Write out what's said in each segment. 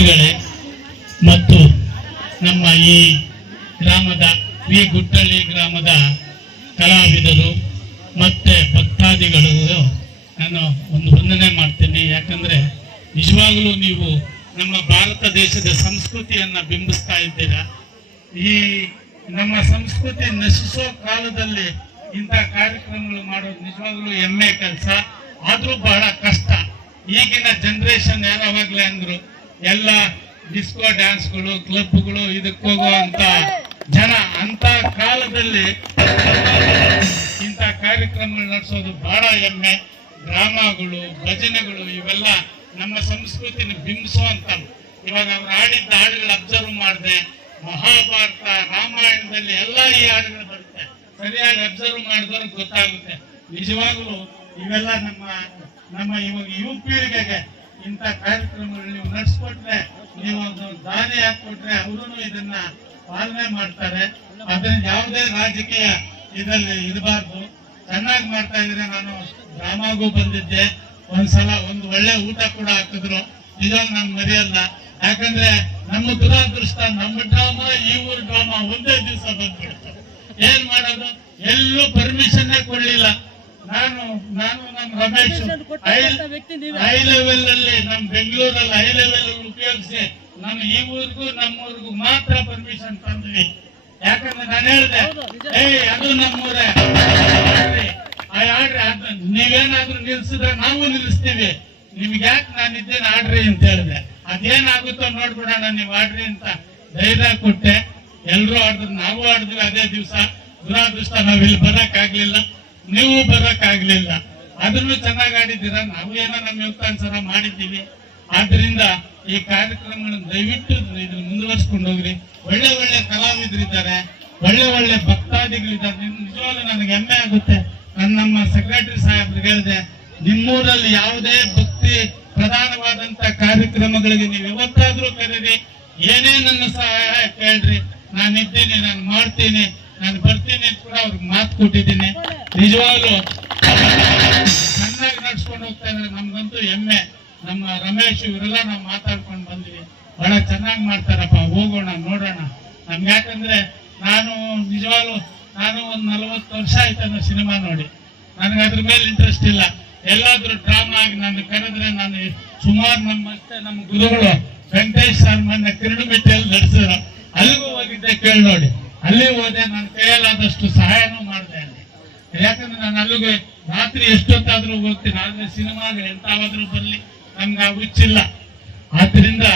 ವ್ಯಕ್ತಿಗಳೇ ಮತ್ತು ನಮ್ಮ ಈ ಗ್ರಾಮದ ವಿ ಗುಟ್ಟಳ್ಳಿ ಗ್ರಾಮದ ಕಲಾವಿದರು ಮತ್ತೆ ಭಕ್ತಾದಿಗಳು ನಾನು ಒಂದು ವಂದನೆ ಮಾಡ್ತೀನಿ. ಯಾಕಂದ್ರೆ ನಿಜವಾಗಲೂ ನೀವು ನಮ್ಮ ಭಾರತ ದೇಶದ ಸಂಸ್ಕೃತಿಯನ್ನ ಬಿಂಬಿಸ್ತಾ ಇದ್ದೀರಾ. ಈ ನಮ್ಮ ಸಂಸ್ಕೃತಿ ನಶಿಸೋ ಕಾಲದಲ್ಲಿ ಇಂಥ ಕಾರ್ಯಕ್ರಮಗಳು ಮಾಡೋದು ನಿಜವಾಗ್ಲೂ ಹೆಮ್ಮೆ ಕೆಲಸ. ಆದ್ರೂ ಬಹಳ ಕಷ್ಟ. ಈಗಿನ ಜನರೇಷನ್ ಯಾವಾಗ್ಲೇ ಅಂದ್ರು ಎಲ್ಲ ಡಿಸ್ಕೋ ಡ್ಯಾನ್ಸ್ಗಳು, ಕ್ಲಬ್ಗಳು ಇದಕ್ಕೆ ಹೋಗುವಂತ ಜನ. ಅಂತ ಕಾಲದಲ್ಲಿ ಇಂಥ ಕಾರ್ಯಕ್ರಮಗಳು ನಡೆಸೋದು ಬಹಳ ಹೆಮ್ಮೆ. ಡ್ರಾಮಾಗಳು, ಭಜನೆಗಳು ಇವೆಲ್ಲ ನಮ್ಮ ಸಂಸ್ಕೃತಿನ ಬಿಂಬಿಸುವಂತ. ಇವಾಗ ಅವ್ರು ಆಡಿದ್ದ ಹಾಡುಗಳು ಅಬ್ಸರ್ವ್ ಮಾಡಿದೆ, ಮಹಾಭಾರತ, ರಾಮಾಯಣದಲ್ಲಿ ಎಲ್ಲ ಈ ಹಾಡುಗಳು ಬರುತ್ತೆ. ಸರಿಯಾಗಿ ಅಬ್ಸರ್ವ್ ಮಾಡಿದವ್ರಿಗೆ ಗೊತ್ತಾಗುತ್ತೆ. ನಿಜವಾಗ್ಲೂ ಇವೆಲ್ಲ ನಮ್ಮ ಇವಾಗ ಯುವ ಪೀಳಿಗೆಗೆ ಇಂಥ ಕಾರ್ಯಕ್ರಮಗಳು ನೀವು ನಡೆಸ್ಕೊಟ್ರೆ, ನೀವು ಒಂದು ದಾರಿ ಹಾಕೊಟ್ರೆ ಅವರು ಇದನ್ನ ಪಾಲನೆ ಮಾಡ್ತಾರೆ. ಅದನ್ನ ಯಾವುದೇ ರಾಜಕೀಯ ಇದರಲ್ಲಿ ಇರಬಾರ್ದು. ಚೆನ್ನಾಗಿ ಮಾಡ್ತಾ ಇದ್ರೆ ನಾನು ಡ್ರಾಮಾಗೂ ಬಂದಿದ್ದೆ. ಒಂದ್ಸಲ ಒಂದು ಒಳ್ಳೆ ಊಟ ಕೂಡ ಹಾಕಿದ್ರು. ನಿಜವಾಗ ನಾನು ಮರೆಯಲ್ಲ. ಯಾಕಂದ್ರೆ ನಮ್ಮ ದುರಾದೃಷ್ಟ, ನಮ್ಮ ಡ್ರಾಮಾ ಈ ಊರ್ ಡ್ರಾಮಾ ಒಂದೇ ದಿವಸ ಬಂದ್ಬಿಡ್ತು. ಏನ್ ಮಾಡೋದು? ಎಲ್ಲೂ ಪರ್ಮಿಷನ್ ಕೊಡ್ಲಿಲ್ಲ. ನಾನು ನಮ್ಮ ರಮೇಶ್ ಹೈ ಲೆವೆಲ್ ಅಲ್ಲಿ, ನಮ್ ಬೆಂಗಳೂರಲ್ಲಿ ಹೈ ಲೆವೆಲ್ ಅಲ್ಲಿ ಉಪಯೋಗಿಸಿ ನಾನು ಈ ಊರಿಗೂ ನಮ್ಮೂರಿಗೂ ಮಾತ್ರ ಪರ್ಮಿಷನ್ ತಂದ್ವಿ. ಯಾಕಂದ್ರೆ ನಾನು ಹೇಳ್ದೆ, ಅದು ನಮ್ಮೂರೇ, ಆಡ್ರಿ, ನೀವೇನಾದ್ರೂ ನಿಲ್ಸಿದ್ರೆ ನಾವು ನಿಲ್ಲಿಸ್ತೀವಿ, ನಿಮ್ಗೆ ಯಾಕೆ ನಾನಿದ್ದೇನೆ ಆಡ್ರಿ ಅಂತ ಹೇಳಿದೆ. ಅದೇನಾಗುತ್ತೋ ನೋಡ್ಬಿಡೋಣ, ನೀವು ಆಡ್ರಿ ಅಂತ ಧೈರ್ಯ ಕೊಟ್ಟೆ. ಎಲ್ರು ಆಡಿದ್ರು, ನಾವು ಆಡಿದ್ವಿ ಅದೇ ದಿವಸ. ದುರಾದೃಷ್ಟ ನಾವಿಲ್ಲಿ ಬರಕ್ ಆಗ್ಲಿಲ್ಲ, ನೀವು ಬರಕ್ ಆಗ್ಲಿಲ್ಲ. ಅದನ್ನು ಚೆನ್ನಾಗಿ ಆಡಿದ್ದೀರಾ. ನಾವು ಏನೋ ನಮ್ಮ ಯುಕ್ತಾನುಸಾರ ಮಾಡಿದ್ದೀವಿ. ಆದ್ರಿಂದ ಈ ಕಾರ್ಯಕ್ರಮಗಳನ್ನು ದಯವಿಟ್ಟು ಇದನ್ನ ಮುಂದುವರ್ಸ್ಕೊಂಡು ಹೋಗ್ರಿ. ಒಳ್ಳೆ ಒಳ್ಳೆ ಕಲಾವಿದರಿದ್ದಾರೆ, ಒಳ್ಳೆ ಒಳ್ಳೆ ಭಕ್ತಾದಿಗಳಿದ್ದಾರೆ. ನಿಜವಾಗ್ಲೂ ನನಗೆ ಹೆಮ್ಮೆ ಆಗುತ್ತೆ. ನಮ್ಮ ಸೆಕ್ರೆಟರಿ ಸಾಹೇಬ್ರಿಗೆ ಹೇಳಿದೆ, ನಿಮ್ಮೂರಲ್ಲಿ ಯಾವುದೇ ಭಕ್ತಿ ಪ್ರಧಾನವಾದಂತ ಕಾರ್ಯಕ್ರಮಗಳಿಗೆ ನೀವು ಯಾವತ್ತಾದ್ರೂ ಕರೀರಿ, ಏನೇ ನನ್ನ ಸಹಾಯ ಕೇಳ್ರಿ, ನಾನಿದ್ದೀನಿ, ನಾನು ಮಾಡ್ತೀನಿ, ನಾನು ಬರ್ತೀನಿ ಅಂತ ಕೂಡ ಅವ್ರಿಗೆ ಮಾತು ಕೊಟ್ಟಿದ್ದೀನಿ. ನಿಜವಾಗ್ಲೂ ಚೆನ್ನಾಗಿ ನಡ್ಸ್ಕೊಂಡು ಹೋಗ್ತಾ ಇದ್ರೆ ನಮ್ಗಂತೂ ಹೆಮ್ಮೆ. ನಮ್ಮ ರಮೇಶ್ ಇವರೆಲ್ಲ ನಾವು ಮಾತಾಡ್ಕೊಂಡು ಬಂದ್ವಿ, ಬಹಳ ಚೆನ್ನಾಗಿ ಮಾಡ್ತಾರಪ್ಪ, ಹೋಗೋಣ ನೋಡೋಣ. ನಮ್ಗೆ ಯಾಕಂದ್ರೆ ನಿಜವಾಗ್ಲೂ ನಾನು ಒಂದು 40 ವರ್ಷ ಆಯ್ತು ಸಿನಿಮಾ ನೋಡಿ. ನನಗೆ ಅದ್ರ ಮೇಲೆ ಇಂಟ್ರೆಸ್ಟ್ ಇಲ್ಲ. ಎಲ್ಲಾದ್ರೂ ಡ್ರಾಮಾ ಆಗಿ ನಾನು ಕರೆದ್ರೆ, ನಾನು ಸುಮಾರು ನಮ್ಮ ಗುರುಗಳು ವೆಂಕಟೇಶ್ ಸರ್ ಮೊನ್ನೆ ಕಿರುಡುಮೆಟ್ಟಿಯಲ್ಲಿ ನಡೆಸಿದ್ರು, ಅಲ್ಲಿಗೂ ಹೋಗಿದ್ದೆ, ಕೇಳಿ ನೋಡಿ. ಅಲ್ಲಿ ಹೋದೆ, ನನ್ನ ಕೈಯಲ್ಲಾದಷ್ಟು ಸಹಾಯನೂ ಮಾಡಿದೆ ಅಲ್ಲಿ. ಯಾಕಂದ್ರೆ ನಾನು ಅಲ್ಲಿಗೂ ರಾತ್ರಿ ಎಷ್ಟೊತ್ತಾದ್ರೂ ಹೋಗ್ತೀನಿ. ಆದ್ರೆ ಸಿನಿಮಾಗಳು ಎಂತಾದ್ರೂ ಬರ್ಲಿ, ನಮ್ಗೆ ಆ ಹುಚ್ಚಿಲ್ಲ. ಆದ್ರಿಂದ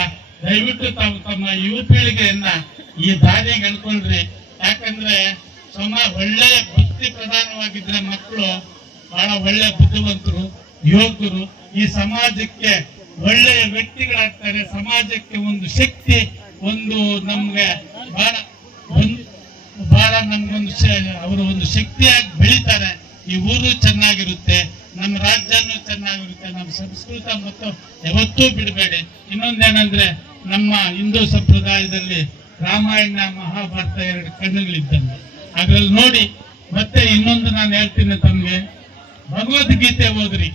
ದಯವಿಟ್ಟು ತಾವು ತಮ್ಮ ಯುವ ಪೀಳಿಗೆಯನ್ನ ಈ ದಾರಿಗೆ ಎಳ್ಕೊಳ್ರಿ. ಯಾಕಂದ್ರೆ ಒಳ್ಳೆಯ ಭಕ್ತಿ ಪ್ರಧಾನವಾಗಿದ್ರೆ ಮಕ್ಕಳು ಬಹಳ ಒಳ್ಳೆ ಬುದ್ಧಿವಂತರು, ಯೋಗ್ಯರು, ಈ ಸಮಾಜಕ್ಕೆ ಒಳ್ಳೆಯ ವ್ಯಕ್ತಿಗಳಾಗ್ತಾರೆ. ಸಮಾಜಕ್ಕೆ ಒಂದು ಶಕ್ತಿ, ಒಂದು ನಮ್ಗೆ ಬಹಳ ನಮ್ಗೊಂದು ಅವರು ಒಂದು ಶಕ್ತಿಯಾಗಿ ಬೆಳಿತಾರೆ. ಈ ಊರು ಚೆನ್ನಾಗಿರುತ್ತೆ, ನಮ್ಮ ರಾಜ್ಯನೂ ಚೆನ್ನಾಗಿರುತ್ತೆ, ನಮ್ಮ ಸಂಸ್ಕೃತ ಮತ್ತು ಯಾವತ್ತೂ ಬಿಡಬೇಡಿ. ಇನ್ನೊಂದೇನಂದ್ರೆ, ನಮ್ಮ ಹಿಂದೂ ಸಂಪ್ರದಾಯದಲ್ಲಿ ರಾಮಾಯಣ ಮಹಾಭಾರತ 2 ಕಣ್ಣುಗಳಿದ್ದಂಗೆ, ಅದ್ರಲ್ಲಿ ನೋಡಿ. ಮತ್ತೆ ಇನ್ನೊಂದು ನಾನು ಹೇಳ್ತೀನಿ ತಮ್ಗೆ, ಭಗವದ್ಗೀತೆ ಓದ್ರಿ.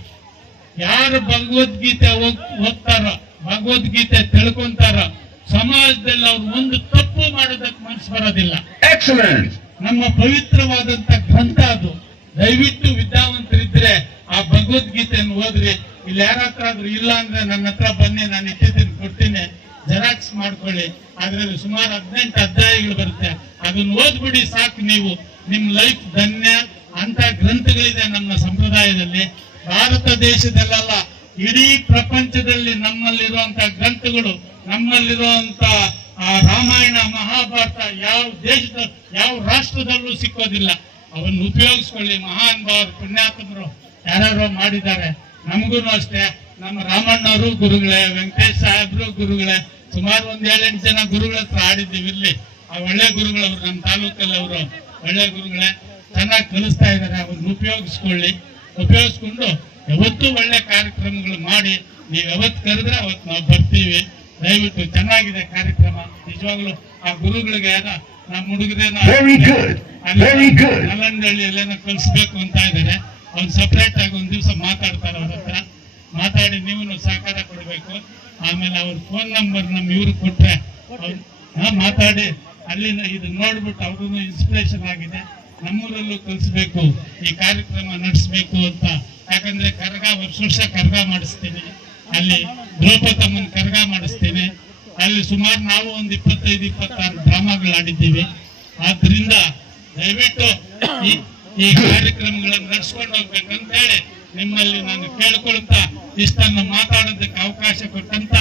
ಯಾರು ಭಗವದ್ಗೀತೆ ಓದ್ತಾರೋ, ಭಗವದ್ಗೀತೆ ತಿಳ್ಕೊಂತಾರೋ, ಸಮಾಜದಲ್ಲಿ ಅವ್ರು ಒಂದು ತಪ್ಪು ಮಾಡೋದಕ್ಕೆ ಮನಸ್ಸು ಬರೋದಿಲ್ಲ. ನಮ್ಮ ಪವಿತ್ರವಾದಂತ ಗ್ರಂಥ ಅದು. ದಯವಿಟ್ಟು ವಿದ್ಯಾವಂತರಿದ್ರೆ ಆ ಭಗವದ್ಗೀತೆಯನ್ನು ಓದ್ರಿ. ಇಲ್ಲಿ ಯಾರ ಹತ್ರ ಆದ್ರೂ ಇಲ್ಲ ಅಂದ್ರೆ ನನ್ನ ಹತ್ರ ಬನ್ನಿ, ನಾನು ಇಟ್ಟಿದ್ದೀನಿ, ಕೊಡ್ತೀನಿ, ಜೆರಾಕ್ಸ್ ಮಾಡ್ಕೊಳ್ಳಿ. ಅದ್ರಲ್ಲಿ ಸುಮಾರು 18 ಅಧ್ಯಾಯಗಳು ಬರುತ್ತೆ. ಅದನ್ನ ಓದ್ಬಿಡಿ ಸಾಕು, ನೀವು ನಿಮ್ ಲೈಫ್ ಧನ್ಯ. ಅಂತ ಗ್ರಂಥಗಳಿದೆ ನಮ್ಮ ಸಂಪ್ರದಾಯದಲ್ಲಿ. ಭಾರತ ದೇಶದಲ್ಲೆಲ್ಲ, ಇಡೀ ಪ್ರಪಂಚದಲ್ಲಿ ನಮ್ಮಲ್ಲಿರುವಂತ ಗ್ರಂಥಗಳು, ನಮ್ಮಲ್ಲಿರುವಂತ ರಾಮಾಯಣ ಮಹಾಭಾರತ ಯಾವ ದೇಶದ ಯಾವ ರಾಷ್ಟ್ರದಲ್ಲೂ ಸಿಕ್ಕೋದಿಲ್ಲ. ಅವನ್ನ ಉಪಯೋಗಿಸ್ಕೊಳ್ಳಿ. ಮಹಾನ್ ಭಾವರು, ಪುಣ್ಯಾತ್ಮರು ಯಾರ್ಯಾರೋ ಮಾಡಿದ್ದಾರೆ. ನಮಗೂ ಅಷ್ಟೇ, ನಮ್ಮ ರಾಮಣ್ಣವರು ಗುರುಗಳೇ, ವೆಂಕಟೇಶ್ ಸಾಹೇಬ್ರು ಗುರುಗಳೇ, ಸುಮಾರು 7-8 ಜನ ಗುರುಗಳ ಹತ್ರ ಆಡಿದ್ದೀವಿ. ಇಲ್ಲಿ ಆ ಒಳ್ಳೆ ಗುರುಗಳವರು, ನಮ್ಮ ತಾಲೂಕಲ್ಲಿ ಅವರು ಒಳ್ಳೆ ಗುರುಗಳೇ, ಚೆನ್ನಾಗಿ ಕಲಿಸ್ತಾ ಇದ್ದಾರೆ. ಅವ್ರನ್ನ ಉಪಯೋಗಿಸ್ಕೊಂಡು ಯಾವತ್ತೂ ಒಳ್ಳೆ ಕಾರ್ಯಕ್ರಮಗಳು ಮಾಡಿ. ನೀವು ಯಾವತ್ತು ಕರೆದ್ರೆ ಅವತ್ತು ನಾವು ಬರ್ತೀವಿ. ದಯವಿಟ್ಟು ಚೆನ್ನಾಗಿದೆ ಕಾರ್ಯಕ್ರಮ. ನಿಜವಾಗ್ಲೂ ಆ ಗುರುಗಳಿಗೆ ನಮ್ಮ ಹುಡುಗರೇನ ನಲ್ಲಂಡಳ್ಳಿ ಎಲ್ಲೇನೋ ಕಲಿಸ್ಬೇಕು ಅಂತ ಇದ್ದಾರೆ. ಅವ್ನು ಸಪ್ರೇಟ್ ಆಗಿ ಒಂದ್ ದಿವಸ ಮಾತಾಡ್ತಾರೆ ಅವ್ರ ಹತ್ರ. ಮಾತಾಡಿ ನೀವು ಸಹಕಾರ ಕೊಡಬೇಕು. ಆಮೇಲೆ ಅವ್ರ ಫೋನ್ ನಂಬರ್ ನಮ್ಮ ಇವ್ರಿಗೆ ಕೊಟ್ರೆ ಮಾತಾಡಿ ಅಲ್ಲಿನ ಇದು ನೋಡ್ಬಿಟ್ಟು ಅವ್ರೂ ಇನ್ಸ್ಪಿರೇಷನ್ ಆಗಿದೆ, ನಮ್ಮೂರಲ್ಲೂ ಕಲಿಸ್ಬೇಕು, ಈ ಕಾರ್ಯಕ್ರಮ ನಡೆಸ್ಬೇಕು ಅಂತ. ಯಾಕಂದ್ರೆ ಕರಗ ವರ್ಷ ಕರಗ ಮಾಡಿಸ್ತೀನಿ, ಅಲ್ಲಿ ದ್ರೌಪದಮ್ಮನ ಕರಗ ಮಾಡಿಸ್ತೀನಿ. ಅಲ್ಲಿ ಸುಮಾರು ನಾವು ಒಂದು 25-26 ಡ್ರಾಮಾಗಳು ಆಡಿದ್ದೀವಿ. ಆದ್ರಿಂದ ದಯವಿಟ್ಟು ಈ ಕಾರ್ಯಕ್ರಮಗಳನ್ನು ನಡೆಸ್ಕೊಂಡು ಹೋಗ್ಬೇಕಂತ ಹೇಳಿ ನಿಮ್ಮಲ್ಲಿ ನಾನು ಕೇಳ್ಕೊಳ್ತಾ ಇಷ್ಟನ್ನು ಮಾತಾಡೋದಕ್ಕೆ ಅವಕಾಶ ಕೊಟ್ಟಂತ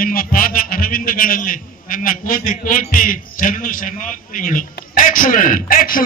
ನಿಮ್ಮ ಪಾದ ಅರವಿಂದಗಳಲ್ಲಿ ನನ್ನ ಕೋಟಿ ಕೋಟಿ ಶರಣಾರ್ಥಿಗಳು.